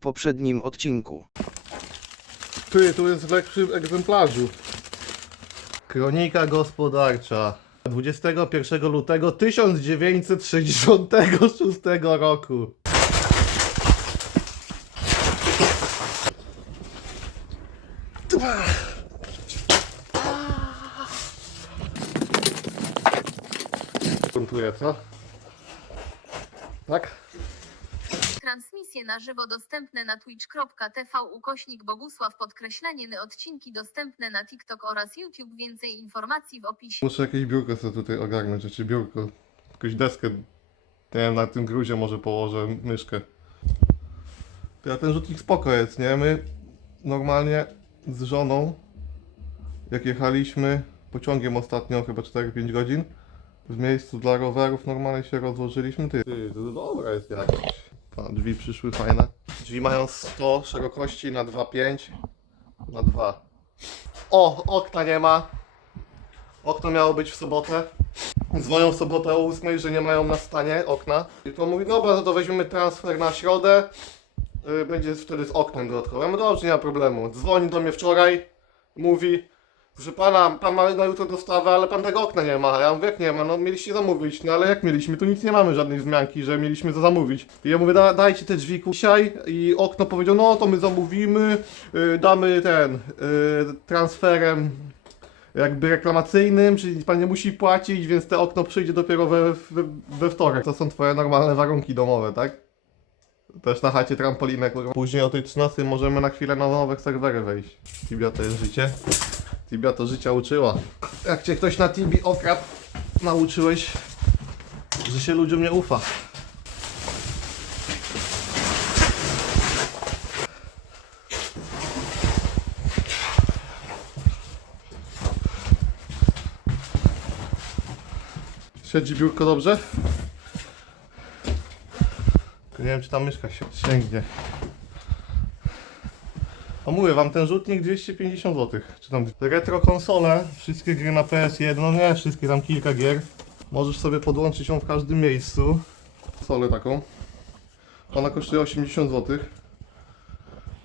poprzednim odcinku. Ty, tu jest w lepszym egzemplarzu. Kronika gospodarcza. 21 lutego 1966 roku. Kontuję, co? Tak? Transmisje na żywo dostępne na twitch.tv ukośnik Bogusław podkreślenie odcinki dostępne na TikTok oraz YouTube. Więcej informacji w opisie. Muszę jakieś biurko sobie tutaj ogarnąć, znaczy biurko, jakąś deskę. Nie wiem, na tym gruzie może położę myszkę. To ja ten rzutnik spoko jest, nie? My normalnie z żoną, jak jechaliśmy pociągiem ostatnio, chyba 4-5 godzin, w miejscu dla rowerów normalnie się rozłożyliśmy. Ty, ty to dobra jest jakoś. A, drzwi przyszły fajne. Drzwi mają 100 szerokości na 2,5 na 2. O, okna nie ma. Okno miało być w sobotę. Dzwonią w sobotę o 8, że nie mają na stanie okna. I to mówi, dobra, no to weźmiemy transfer na środę. Yy, Będzie wtedy z oknem dodatkowym. No dobrze, nie ma problemu. Dzwoni do mnie wczoraj. Mówi, że pana, pan ma na jutro dostawę, ale pan tego okna nie ma. Ja mówię, jak nie ma, no mieliście zamówić. No ale jak mieliśmy? Tu nic nie mamy, żadnej wzmianki, że mieliśmy to zamówić. I ja mówię, da, dajcie te drzwi dzisiaj. I okno powiedział, no to my zamówimy, yy, damy ten, yy, transferem jakby reklamacyjnym, czyli pan nie musi płacić, więc te okno przyjdzie dopiero we, we, we wtorek. To są twoje normalne warunki domowe, tak? Też na chacie. Później o tej 13 możemy na chwilę na nowe serwery wejść. Tibia to jest życie. Tibia to życia uczyła. Jak cię ktoś na Tibi okradł, nauczyłeś, że się ludziom nie ufa. Siedzi biurko dobrze? Nie wiem, czy ta myszka się sięgnie. A mówię wam, ten rzutnik 250 zł. Czy tam retro konsole, wszystkie gry na PS1, no nie, wszystkie tam kilka gier. Możesz sobie podłączyć ją w każdym miejscu. Konsolę taką. Ona kosztuje 80 zł.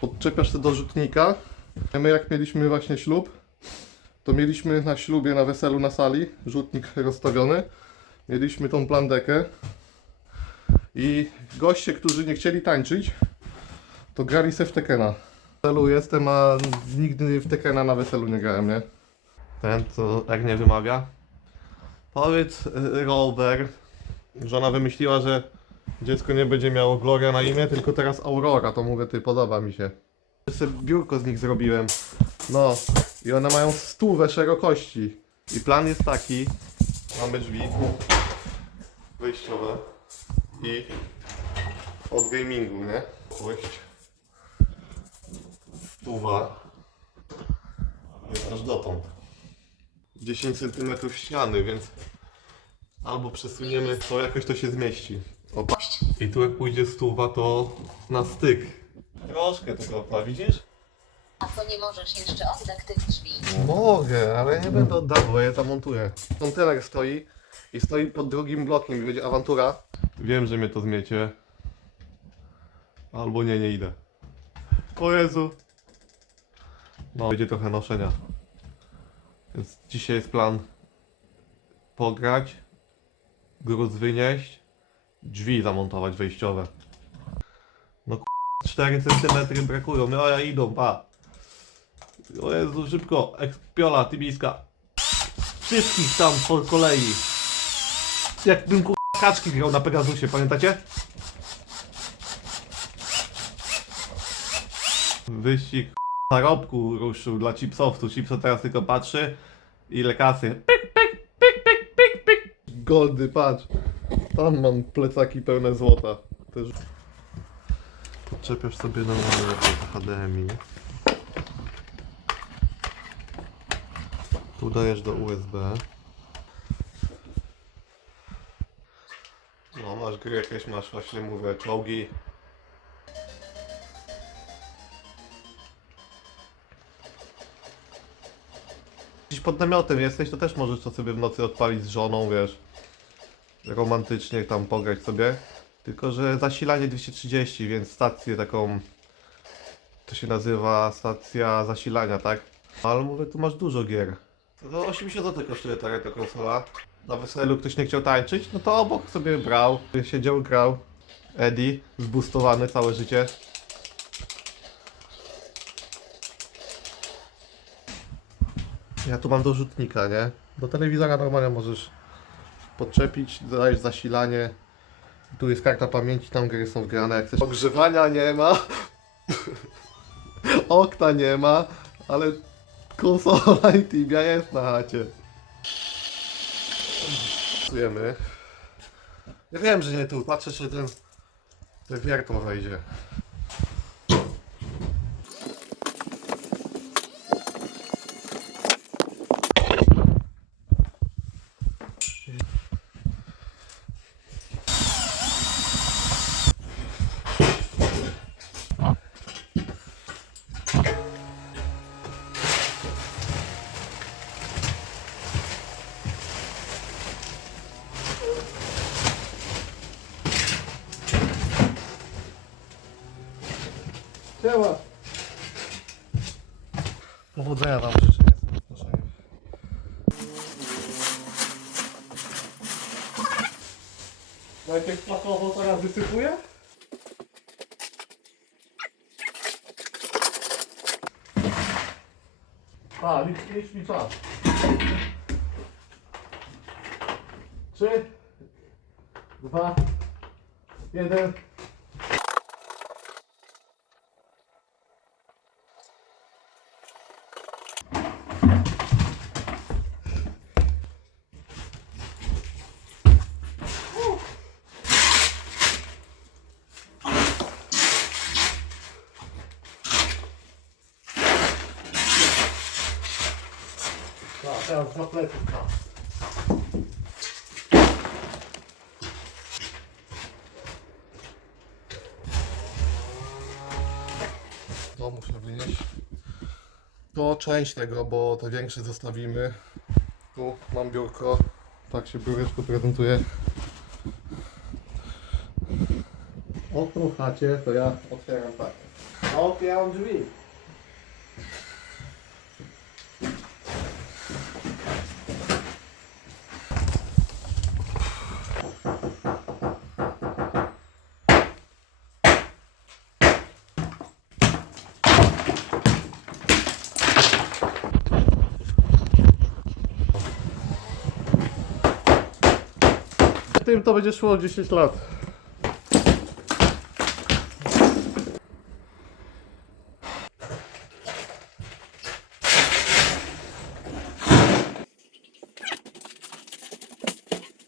Podczepiasz to do rzutnika. My jak mieliśmy właśnie ślub, to mieliśmy na ślubie, na weselu na sali, rzutnik rozstawiony. Mieliśmy tą plandekę i goście, którzy nie chcieli tańczyć, to grali se w Tekena. Weselu jestem, a nigdy w Tekena na weselu nie grałem, nie? Ten, co jak nie wymawia. Powiedz y, Rover, żona wymyśliła, że dziecko nie będzie miało Gloria na imię, tylko teraz Aurora, to mówię, ty, podoba mi się. Sobie biurko z nich zrobiłem. No, i one mają stówę szerokości. I plan jest taki, mamy drzwi wyjściowe i od gamingu, nie? Pójść. Stuwa. Jest aż dotąd. 10 cm ściany, więc albo przesuniemy, to jakoś to się zmieści. Opa. I tu jak pójdzie stuwa, to na styk. Troszkę tego opa, widzisz? A co nie możesz jeszcze oddać tych drzwi? Mogę, ale nie będę oddawał, ja je zamontuję. Kontener stoi i stoi pod drugim blokiem i będzie awantura. Wiem, że mnie to zmiecie. Albo nie, nie idę. O Jezu. No, będzie trochę noszenia. Więc dzisiaj jest plan pograć, gruz wynieść, drzwi zamontować wejściowe. No k***, 4 cm brakują, no ja idą, pa. O Jezu, szybko, ekspiola tybijska. Wszystkich tam po kolei. Jakbym ku... kaczki grał na Pegasusie, pamiętacie? Wyścig zarobku ruszył dla chipsowców. Chipso teraz tylko patrzy ile kasy. Pyk, pyk, pyk, pyk, pyk, pyk. Goldy, patrz. Tam mam plecaki pełne złota. Też... Podczepiasz sobie normalnie HDMI. Tu dajesz do USB. No, masz gry jakieś, masz właśnie mówię, czołgi. Gdzieś pod namiotem jesteś, to też możesz to sobie w nocy odpalić z żoną, wiesz. Romantycznie tam pograć sobie. Tylko, że zasilanie 230, więc stację taką to się nazywa stacja zasilania, tak? Ale mówię, tu masz dużo gier. To 80 zł kosztuje ta retro konsola. Na weselu ktoś nie chciał tańczyć, no to obok sobie brał, siedział, grał. Eddie, zboostowany całe życie. Ja tu mam do rzutnika, nie? Do telewizora normalnie możesz podczepić, dodajesz zasilanie. Tu jest karta pamięci, tam gry są wgrane. Jak chcesz. Ogrzewania nie ma. Okna nie ma, ale konsola i tibia jest na chacie. Pracujemy. Ja wiem, że nie tu. Patrzę, czy ten, ten wiertło wejdzie. Siema. Powodzenia wam życzę. Najpierw pakowo teraz wysypuję? A, licz, licz mi czas. Trzy, dwa, jeden. Teraz za plecy. To muszę wynieść. To część tego, bo te większe zostawimy. Tu mam biurko. Tak się biureczko prezentuje. Okno w chacie to ja otwieram tak. Otwieram drzwi. Tym to będzie szło 10 lat.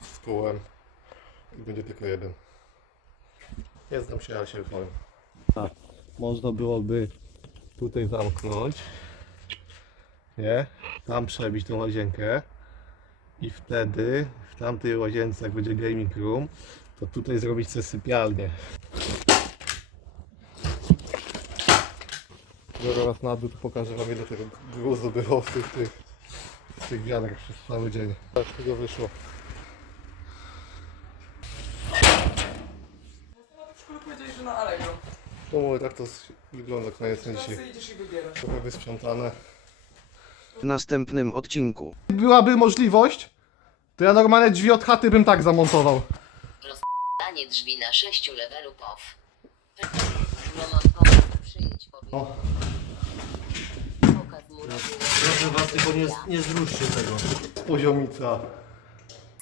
Z kołem. I będzie tylko jeden. Nie znam się, ale się wypowiem. Tak. Można byłoby tutaj zamknąć. Nie? Tam przebić tą łazienkę. I wtedy w tamtej łazience, jak będzie gaming room, to tutaj zrobić sobie sypialnię. Biorę was na dół, to pokażę wam ile tego gruzu było w tych, tych, w tych wiadrach przez cały dzień. Tak tego wyszło. Na Allegro. No mówię, tak to wygląda koniec na dzisiaj. Trochę wysprzątane. W następnym odcinku. Byłaby możliwość, to ja normalnie drzwi od chaty bym tak zamontował. Danie drzwi na sześciu levelu. No przyjedź powiedz. O. Pokaz murowy. Proszę was, tylko nie, nie zruszcie tego. Poziomica.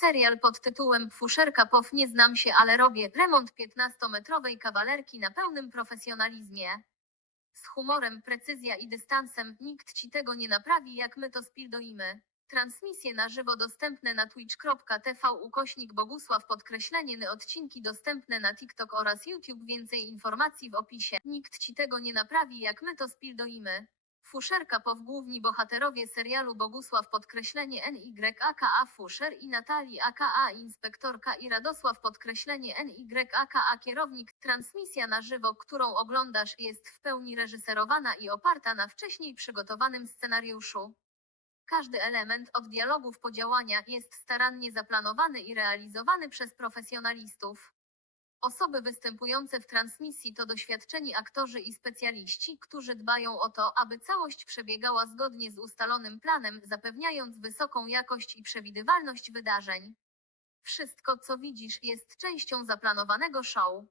Serial pod tytułem Fuszerka POW nie znam się, ale robię remont 15-metrowej kawalerki na pełnym profesjonalizmie. Z humorem, precyzja i dystansem nikt ci tego nie naprawi, jak my to spildoimy. Transmisje na żywo dostępne na twitch.tv ukośnik Bogusław podkreślenie odcinki dostępne na TikTok oraz YouTube. Więcej informacji w opisie. Nikt ci tego nie naprawi, jak my to spildoimy. Fuszerka POW główni bohaterowie serialu Bogusław podkreślenie NY aka Fuszer i Natalii aka inspektorka i Radosław podkreślenie NY aka kierownik. Transmisja na żywo, którą oglądasz jest w pełni reżyserowana i oparta na wcześniej przygotowanym scenariuszu. Każdy element od dialogów po działania jest starannie zaplanowany i realizowany przez profesjonalistów. Osoby występujące w transmisji to doświadczeni aktorzy i specjaliści, którzy dbają o to, aby całość przebiegała zgodnie z ustalonym planem, zapewniając wysoką jakość i przewidywalność wydarzeń. Wszystko, co widzisz, jest częścią zaplanowanego show.